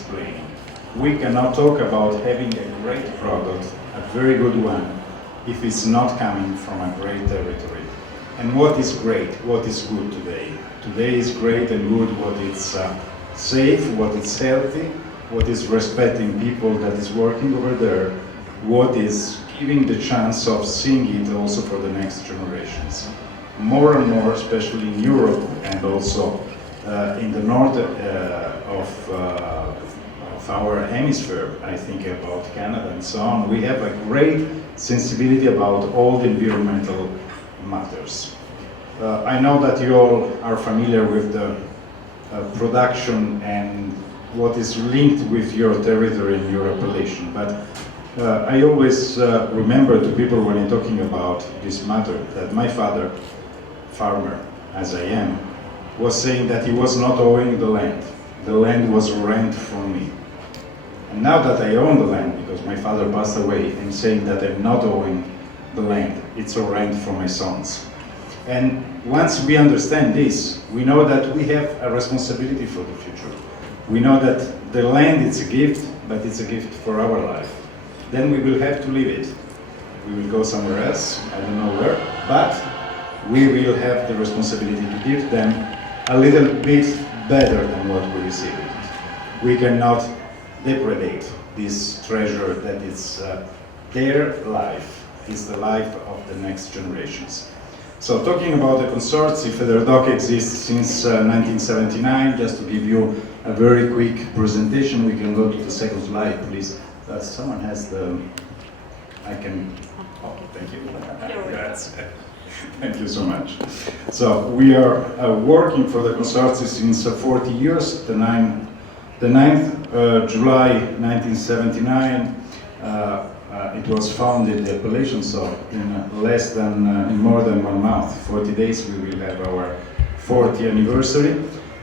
explaining. We cannot talk about having a great product, a very good one, if it's not coming from a great territory. And what is great, what is good today? Today is great and good what is safe, what is healthy, what is respecting people that is working over there, what is giving the chance of seeing it also for the next generations. More and more, especially in Europe and also in the north of our hemisphere, I think about Canada and so on, we have a great sensibility about all the environmental matters. I know that you all are familiar with the production and what is linked with your territory and your appellation, but I always remember to people when I'm talking about this matter that my father, farmer as I am, was saying that he was not owing the land. The land was rent from me. And now that I own the land, because my father passed away, I'm saying that I'm not owing the land. It's a rent for my sons. And once we understand this, we know that we have a responsibility for the future. We know that the land is a gift, but it's a gift for our life. Then we will have to leave it. We will go somewhere else, I don't know where, but we will have the responsibility to give them a little bit better than what we received. We cannot depreciate this treasure that is their life, is the life of the next generations. So talking about the consortium, FEDERDOC exists since 1979. Just to give you a very quick presentation, we can go to the second slide, please. That someone has the, I can, oh, thank you. Thank you so much. So we are working for the consortium since 40 years. The 9th July 1979, it was founded, the appellation, so in more than 1 month, 40 days, we will have our 40th anniversary.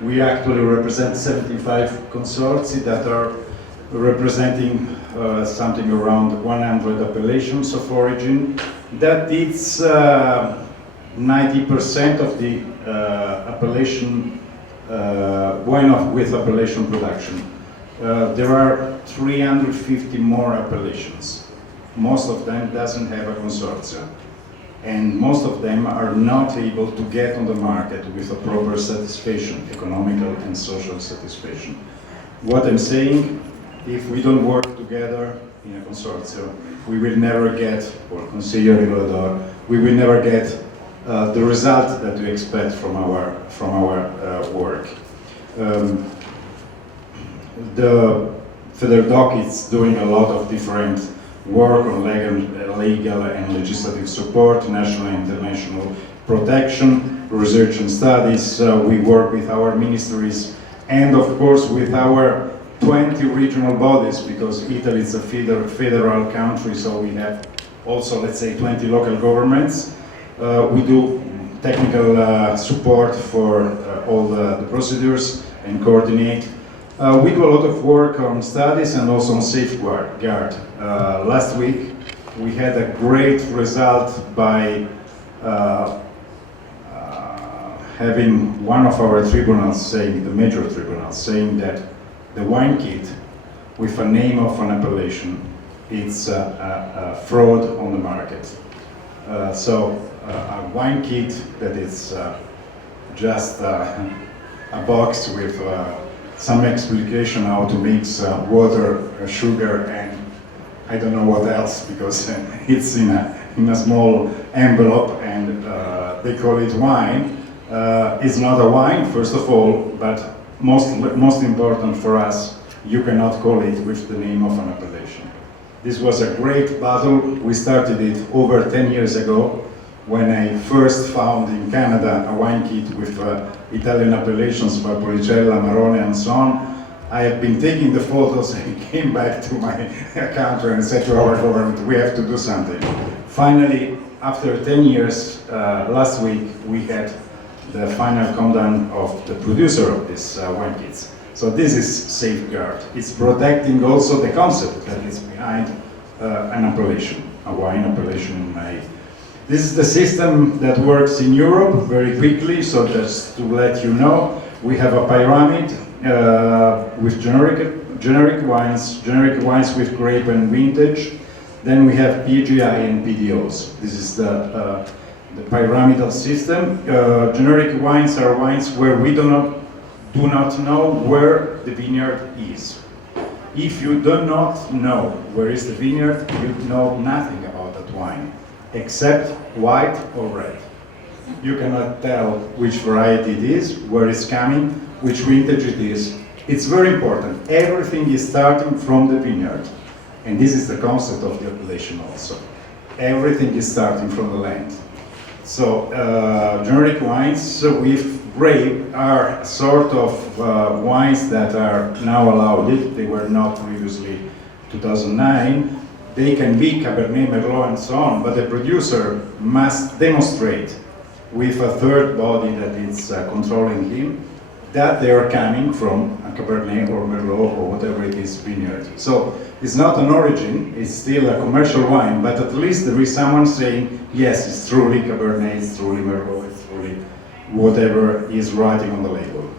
We actually represent 75 consortia that are representing something around 100 appellations of origin. That is 90% of the appellation wine with appellation production. There are 350 more appellations. Most of them doesn't have a consortium, and most of them are not able to get on the market with a proper satisfaction, economical and social satisfaction. What I'm saying, if we don't work together in a consortium, we will never get, or Consiglio Regolatore, we will never get the result that we expect from our work. The FEDERDOC is doing a lot of different work on legal and legislative support, national and international protection, research and studies. We work with our ministries and of course with our 20 regional bodies, because Italy is a federal country, so we have also, let's say, 20 local governments. We do technical support for all the procedures and coordinate. We do a lot of work on studies and also on safeguard. Last week we had a great result by having one of our tribunals saying, the major tribunals, saying that the wine kit with a name of an appellation, it's a fraud on the market. So a wine kit that is just a box with some explication how to mix water, sugar, and I don't know what else, because it's in a small envelope and they call it wine. It's not a wine, first of all, but most important for us, you cannot call it with the name of an appellation. This was a great battle. We started it over 10 years ago when I first found in Canada a wine kit with Italian appellations, Valpolicella, Marone, and so on. I have been taking the photos and came back to my country and said to our government, we have to do something. Finally, after 10 years, last week, we had the final come-down of the producer of these wine kits. So this is safeguard. It's protecting also the concept that is behind an appellation, a wine appellation in my. This is the system that works in Europe very quickly, so just to let you know, we have a pyramid with generic generic wines with grape and vintage. Then we have PGI and PDOs. This is the pyramidal system. Generic wines are wines where we do not know where the vineyard is. If you do not know where is the vineyard, you know nothing about that wine, except white or red. You cannot tell which variety it is, where it's coming, which vintage it is. It's very important. Everything is starting from the vineyard. And this is the concept of the appellation also. Everything is starting from the land. So generic wines with grape are sort of wines that are now allowed. They were not previously 2009. They can be Cabernet, Merlot and so on, but the producer must demonstrate with a third body that is controlling him that they are coming from a Cabernet or Merlot or whatever it is vineyard. So it's not an origin, it's still a commercial wine, but at least there is someone saying, yes, it's truly Cabernet, it's truly Merlot, it's truly whatever is writing on the label.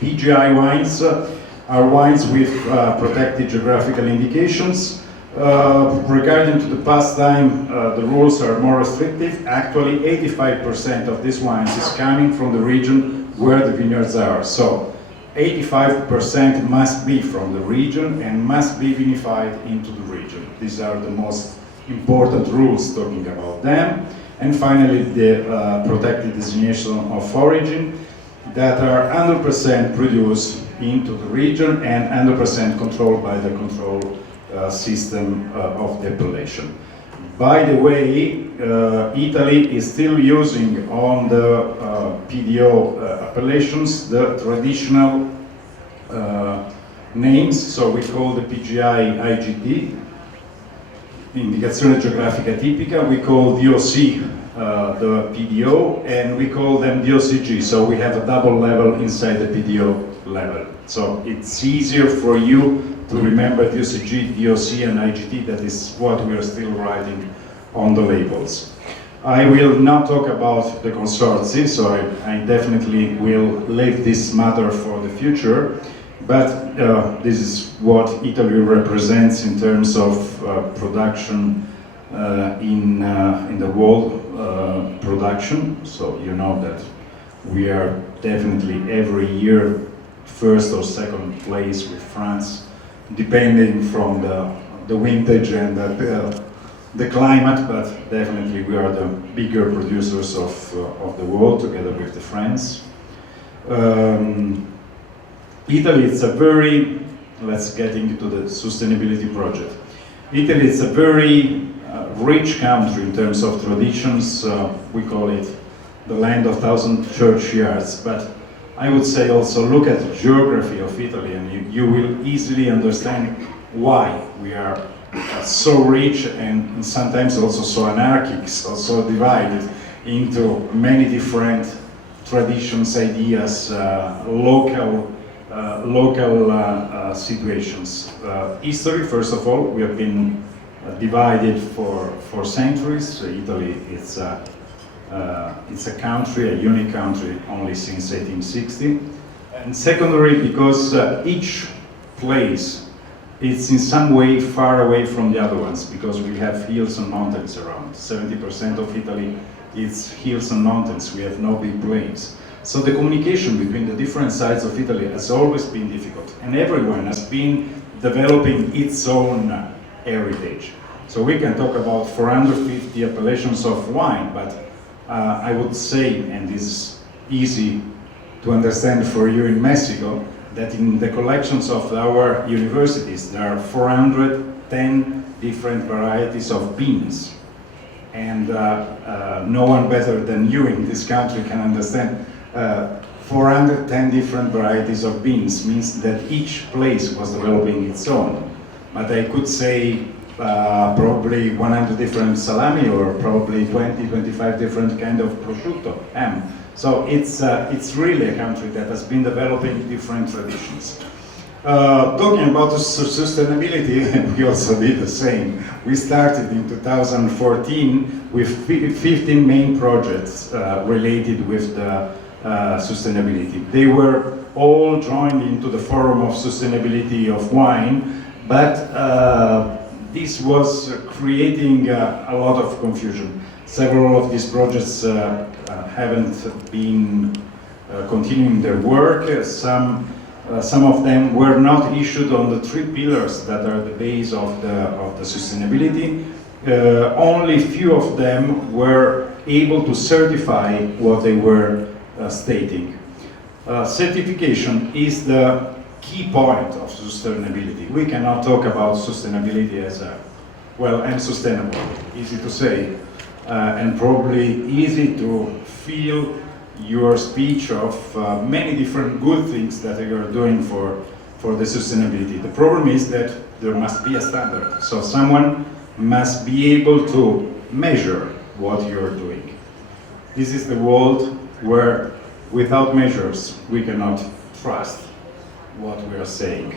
PGI wines are wines with protected geographical indications. Regarding to the past time, the rules are more restrictive. Actually, 85% of these wines is coming from the region where the vineyards are. So 85% must be from the region and must be vinified into the region. These are the most important rules talking about them. And finally, the protected designation of origin that are 100% produced into the region and 100% controlled by the control system of the appellation. By the way, Italy is still using on the PDO appellations the traditional names, so we call the PGI IGT, Indicazione Geográfica Tipica, we call DOC the PDO, and we call them DOCG, so we have a double level inside the PDO level. So it's easier for you to remember DOCG, DOC and IGT, that is what we are still writing on the labels. I will not talk about the consortia, so I definitely will leave this matter for the future, but this is what Italy represents in terms of production in the world production. So you know that we are definitely every year first or second place with France, depending from the vintage and the climate, but definitely we are the bigger producers of the world together with the France. Italy is a very, let's get into the sustainability project. Italy is a very rich country in terms of traditions. We call it the land of thousand churchyards, but I would say also look at the geography of Italy and you will easily understand why we are so rich and sometimes also so anarchic, so divided into many different traditions, ideas, local situations. History, first of all, we have been divided for centuries. Italy it's a country, a unique country, only since 1860. And secondary, because each place is in some way far away from the other ones, because we have hills and mountains around. 70% of Italy is hills and mountains. We have no big plains. So the communication between the different sides of Italy has always been difficult, and everyone has been developing its own heritage. So we can talk about 450 appellations of wine, but I would say, and this is easy to understand for you in Mexico, that in the collections of our universities there are 410 different varieties of beans. And no one better than you in this country can understand 410 different varieties of beans means that each place was developing its own. But I could say probably 100 different salami or probably 20-25 different kind of prosciutto, ham. So it's really a country that has been developing different traditions. Talking about sustainability, we also did the same. We started in 2014 with 15 main projects related with the sustainability. They were all joined into the Forum of Sustainability of Wine, but this was creating a lot of confusion. Several of these projects haven't been continuing their work. Some of them were not issued on the 3 pillars that are the base of the sustainability. Only few of them were able to certify what they were stating. Certification is the key point of sustainability. We cannot talk about sustainability as well, I'm sustainable, easy to say, and probably easy to feel your speech of many different good things that you are doing for the sustainability. The problem is that there must be a standard. So someone must be able to measure what you're doing. This is the world where without measures we cannot trust what we are saying.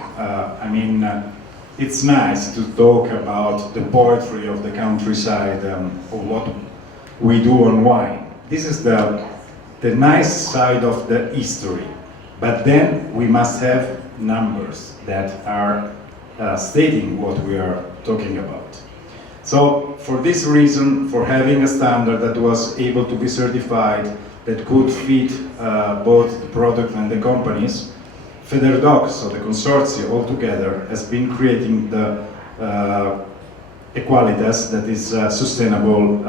It's nice to talk about the poetry of the countryside or what we do on wine. This is the nice side of the history. But then we must have numbers that are stating what we are talking about. So for this reason, for having a standard that was able to be certified, that could fit both the product and the companies, Federdoc, so the consortium altogether, has been creating the Equalitas, that is a sustainable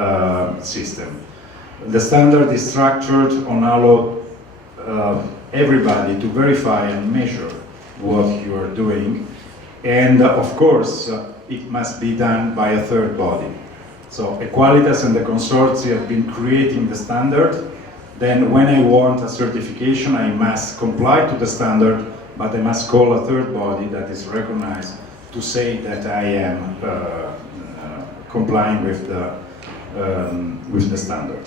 system. The standard is structured on allow everybody to verify and measure what you are doing, and of course it must be done by a third body. So Equalitas and the consortium have been creating the standard. Then when I want a certification, I must comply to the standard, but I must call a third body that is recognized to say that I am complying with the standard.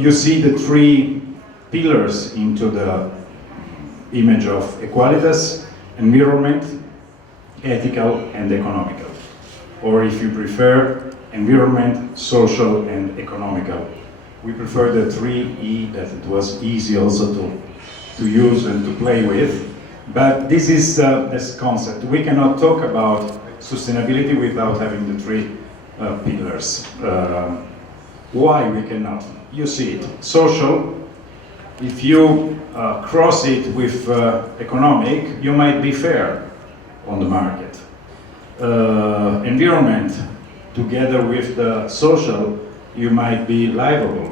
You see the 3 pillars into the image of Equalitas: environment, ethical, and economical. Or if you prefer, environment, social, and economical. We prefer the 3E, that it was easy also to use and to play with. But this is this concept. We cannot talk about sustainability without having the 3 pillars. Why we cannot? You see it. Social, if you cross it with economic, you might be fair on the market. Environment, together with the social, you might be livable,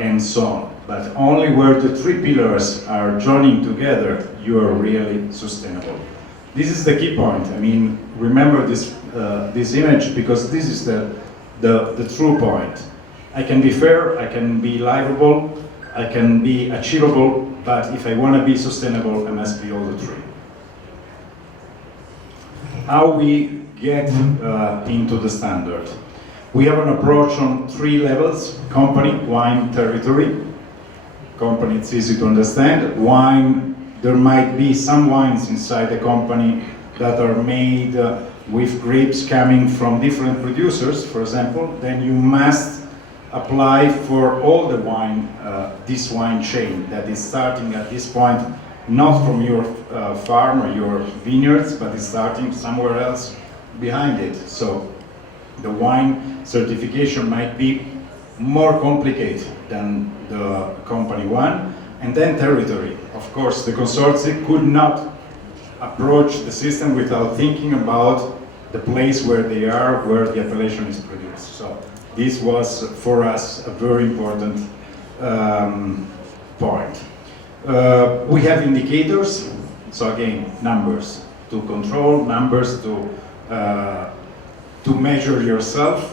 and so on. But only where the 3 pillars are joining together, you are really sustainable. This is the key point. Remember this image, because this is the true point. I can be fair, I can be livable, I can be achievable, but if I want to be sustainable, I must be all the 3. How we get into the standard? We have an approach on 3 levels: company, wine, territory. Company, it's easy to understand. Wine, there might be some wines inside the company that are made with grapes coming from different producers, for example. Then you must apply for all the wine, this wine chain that is starting at this point, not from your farm or your vineyards, but is starting somewhere else behind it. So the wine certification might be more complicated than the company one. And then territory. Of course, the consortium could not approach the system without thinking about the place where they are, where the appellation is produced. So this was, for us, a very important point. We have indicators, so again, numbers to control, numbers to measure yourself.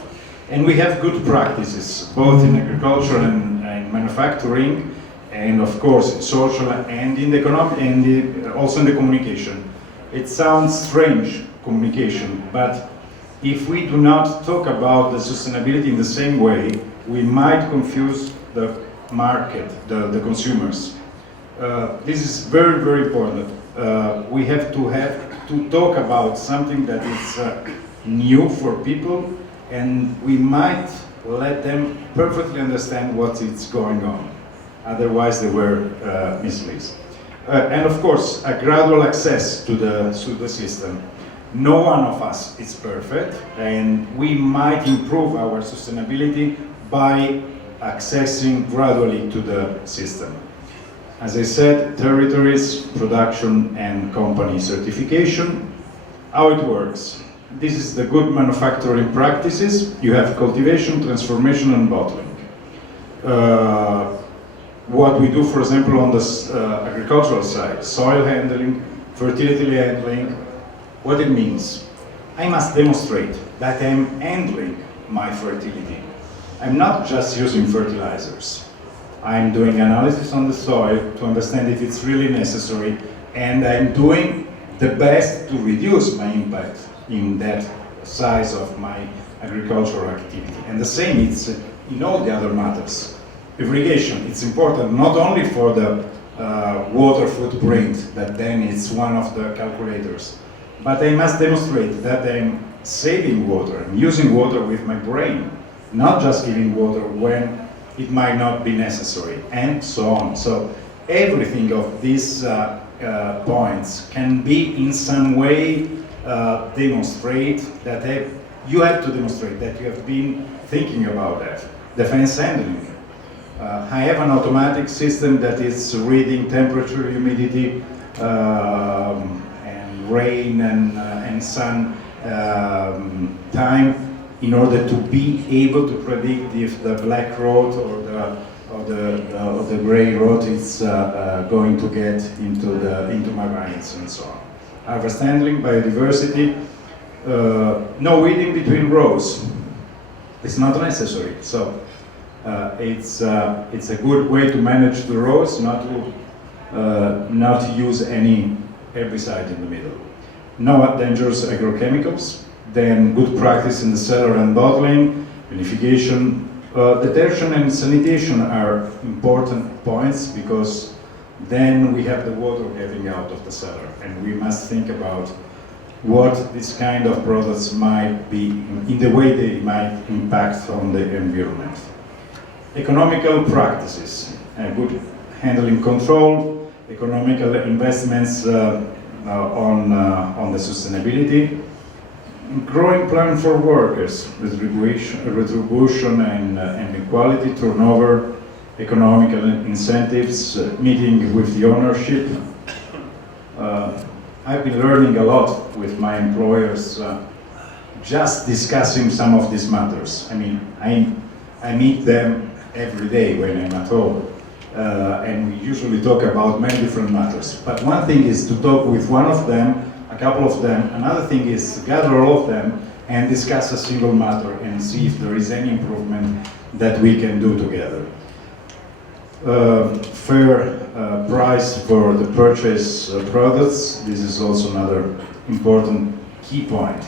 And we have good practices, both in agriculture and manufacturing, and of course in social and in the economic, and also in the communication. It sounds strange, communication, but if we do not talk about the sustainability in the same way, we might confuse the market, the consumers. This is very, very important. We have to talk about something that is new for people, and we might let them perfectly understand what is going on. Otherwise, they were misleads. And of course, a gradual access to the system. No one of us is perfect, and we might improve our sustainability by accessing gradually to the system. As I said, territories, production, and company certification. How it works. This is the good manufacturing practices. You have cultivation, transformation, and bottling. What we do, for example, on the agricultural side, soil handling, fertility handling, what it means. I must demonstrate that I'm handling my fertility. I'm not just using fertilizers. I'm doing analysis on the soil to understand if it's really necessary, and I'm doing the best to reduce my impact in that size of my agricultural activity. And the same is in all the other matters. Irrigation, it's important not only for the water footprint, that then it's one of the calculators, but I must demonstrate that I'm saving water, I'm using water with my brain, not just giving water when it might not be necessary, and so on. So everything of these points can be in some way demonstrate that you have to demonstrate that you have been thinking about that. Defense handling. I have an automatic system that is reading temperature, humidity, and rain and sun time in order to be able to predict if the black road or the gray road is going to get into my vines and so on. Harvest handling, biodiversity, no weeding between rows. It's not necessary. So it's a good way to manage the rows, not to use any herbicide in the middle. No dangerous agrochemicals. Then good practice in the cellar and bottling, vinification. Detergent and sanitation are important points because then we have the water getting out of the cellar, and we must think about what this kind of products might be in the way they might impact on the environment. Economical practices, good handling control, economical investments on the sustainability, growing plan for workers, retribution and equality, turnover, economical incentives, meeting with the ownership. I've been learning a lot with my employers, just discussing some of these matters. I mean, I meet them every day when I'm at home, and we usually talk about many different matters. But one thing is to talk with one of them, a couple of them. Another thing is to gather all of them and discuss a single matter and see if there is any improvement that we can do together. Fair price for the purchase products. This is also another important key point,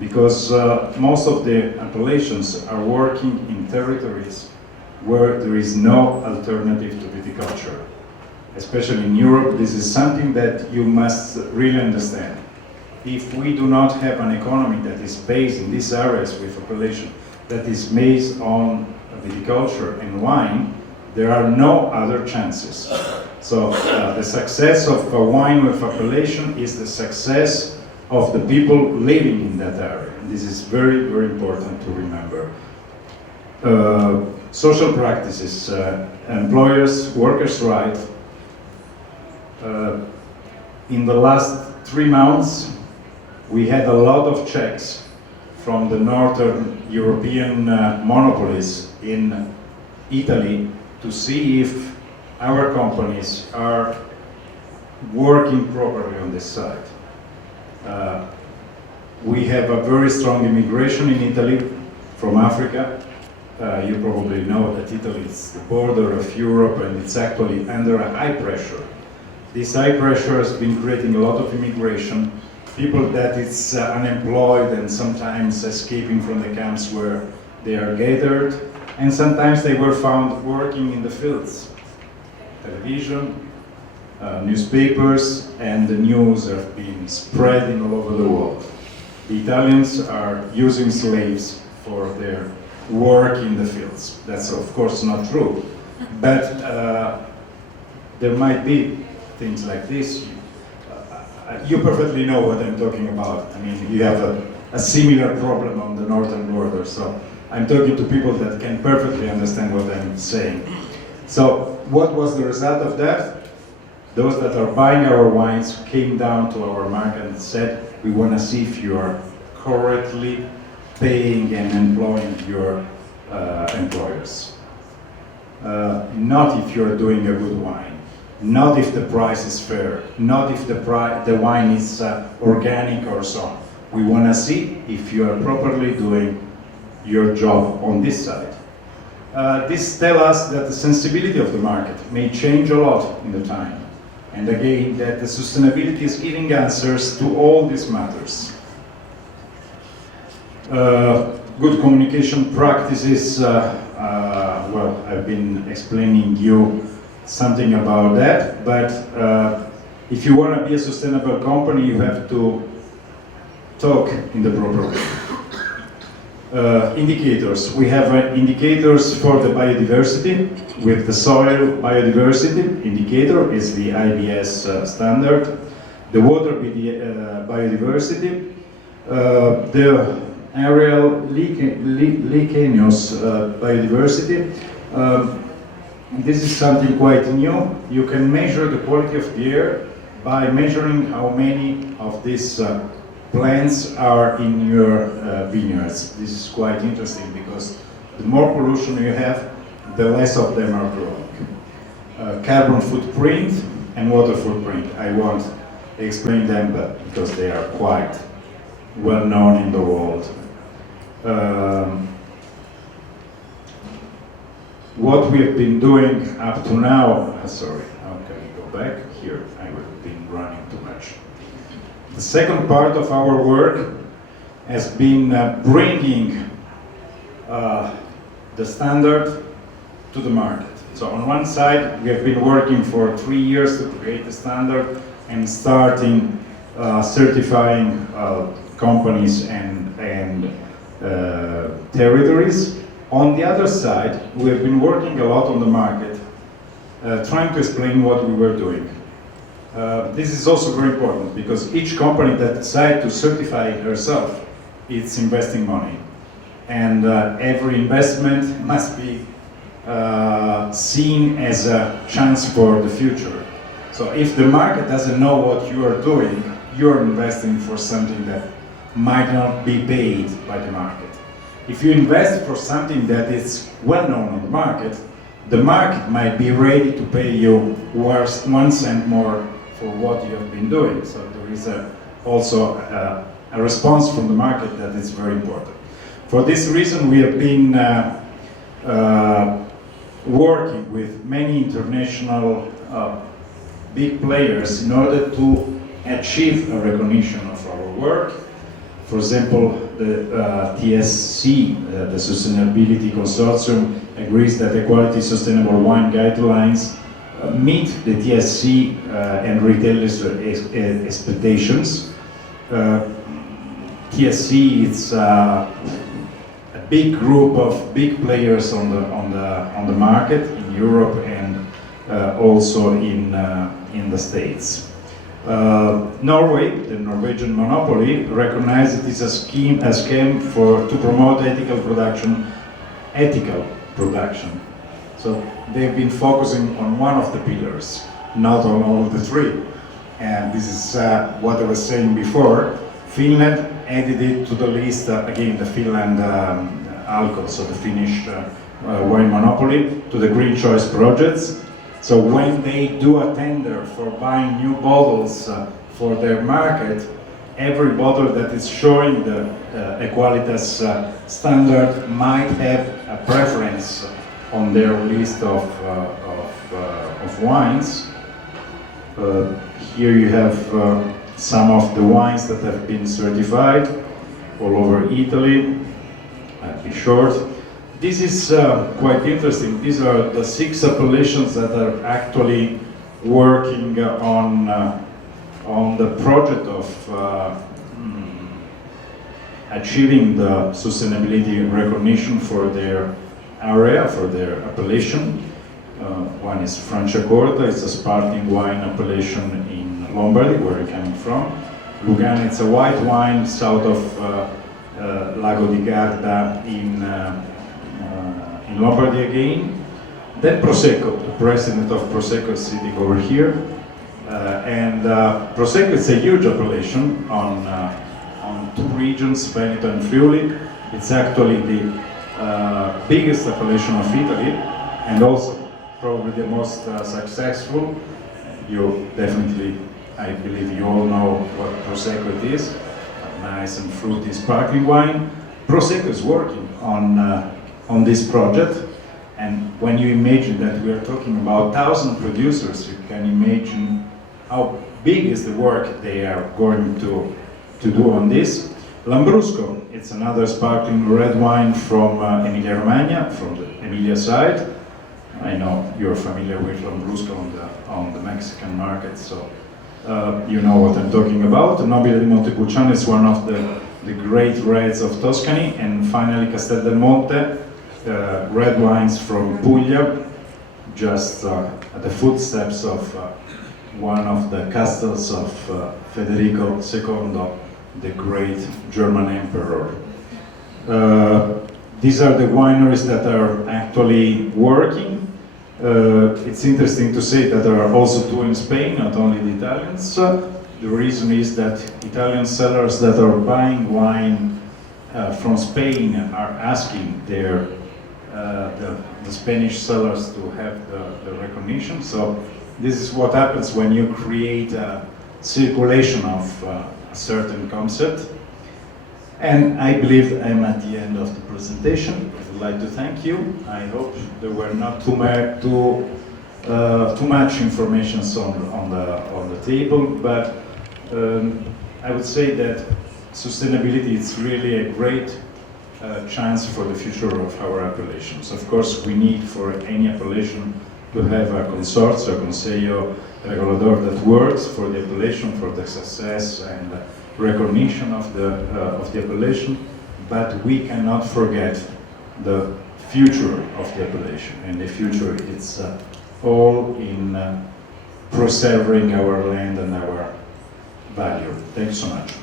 because most of the appellations are working in territories where there is no alternative to viticulture. Especially in Europe, this is something that you must really understand. If we do not have an economy that is based in these areas with appellation that is based on viticulture and wine, there are no other chances. So the success of a wine with appellation is the success of the people living in that area. And this is very, very important to remember. Social practices, employers, workers' rights. In the last 3 months, we had a lot of checks from the Northern European monopolies in Italy to see if our companies are working properly on this side. We have a very strong immigration in Italy from Africa. You probably know that Italy is the border of Europe, and it's actually under a high pressure. This high pressure has been creating a lot of immigration, people that is unemployed and sometimes escaping from the camps where they are gathered, and sometimes they were found working in the fields. Television, newspapers, and the news have been spreading all over the world. The Italians are using slaves for their work in the fields. That's of course not true. But there might be things like this. You perfectly know what I'm talking about. I mean, you have a similar problem on the northern border, so I'm talking to people that can perfectly understand what I'm saying. So, what was the result of that? Those that are buying our wines came down to our market and said, we want to see if you are correctly paying and employing your employers. Not if you're doing a good wine. Not if the price is fair, not if the wine is organic or so on. We want to see if you are properly doing your job on this side. This tells us that the sensibility of the market may change a lot in the time. And again, that the sustainability is giving answers to all these matters. Good communication practices, well, I've been explaining you something about that, but if you want to be a sustainable company, you have to talk in the proper way. Indicators. We have indicators for the biodiversity, with the soil biodiversity indicator is the IBS standard, the water biodiversity, the aerial lichenius biodiversity. This is something quite new. You can measure the quality of the air by measuring how many of these plants are in your vineyards. This is quite interesting because the more pollution you have, the less of them are growing. Carbon footprint and water footprint. I won't explain them, but because they are quite well known in the world. What we have been doing up to now, sorry, how can we go back? Here, I have been running too much. The second part of our work has been bringing the standard to the market. So on one side, we have been working for 3 years to create the standard and starting certifying companies and territories. On the other side, we have been working a lot on the market, trying to explain what we were doing. This is also very important because each company that decides to certify herself is investing money. And every investment must be seen as a chance for the future. So if the market doesn't know what you are doing, you're investing for something that might not be paid by the market. If you invest for something that is well known on the market might be ready to pay you 1 cent more for what you have been doing. So there is also a response from the market that is very important. For this reason, we have been working with many international big players in order to achieve a recognition of our work. For example, the TSC, the Sustainability Consortium, agrees that the quality sustainable wine guidelines meet the TSC and retailers' expectations. TSC is a big group of big players on the market in Europe and also in the States. Norway, the Norwegian monopoly, recognized it as a scheme to promote ethical production. So they've been focusing on one of the pillars, not on all of the three. And this is what I was saying before. Finland added it to the list, again, the Finland Alko, so the Finnish wine monopoly, to the Green Choice projects. So when they do a tender for buying new bottles for their market, every bottle that is showing the Equalitas standard might have a preference on their list of wines. Here you have some of the wines that have been certified all over Italy. I'll be short. This is quite interesting. These are the 6 appellations that are actually working on the project of achieving the sustainability recognition for their area, for their appellation. One is Franciacorta, it's a sparkling wine appellation in Lombardy, where you're coming from. Lugano, it's a white wine south of Lago di Garda in Lombardy again. Then Prosecco, the president of Prosecco is sitting over here. Prosecco is a huge appellation on two regions, Veneto and Friuli. It's actually the biggest appellation of Italy, and also probably the most successful. You definitely, I believe you all know what Prosecco it is, a nice and fruity sparkling wine. Prosecco is working on this project, and when you imagine that we are talking about 1,000 producers, you can imagine how big is the work they are going to do on this. Lambrusco, it's another sparkling red wine from Emilia-Romagna, from the Emilia side. I know you're familiar with Lambrusco on the Mexican market, so you know what I'm talking about. Nobile di Montepulciano is one of the great reds of Tuscany, and finally Castel del Monte, red wines from Puglia, just at the footsteps of one of the castles of Federico II, the great German emperor. These are the wineries that are actually working. It's interesting to say that there are also two in Spain, not only the Italians. The reason is that Italian sellers that are buying wine from Spain are asking the Spanish sellers to have the recognition. So this is what happens when you create a circulation of a certain concept. And I believe I'm at the end of the presentation. I would like to thank you. I hope there were not too much information on the table, but I would say that sustainability is really a great chance for the future of our appellations. Of course, we need for any appellation to have a consortium, a Consiglio Regolatore that works for the appellation, for the success and recognition of the appellation, but we cannot forget the future of the appellation, and the future it's all in preserving our land and our value. Thanks so much.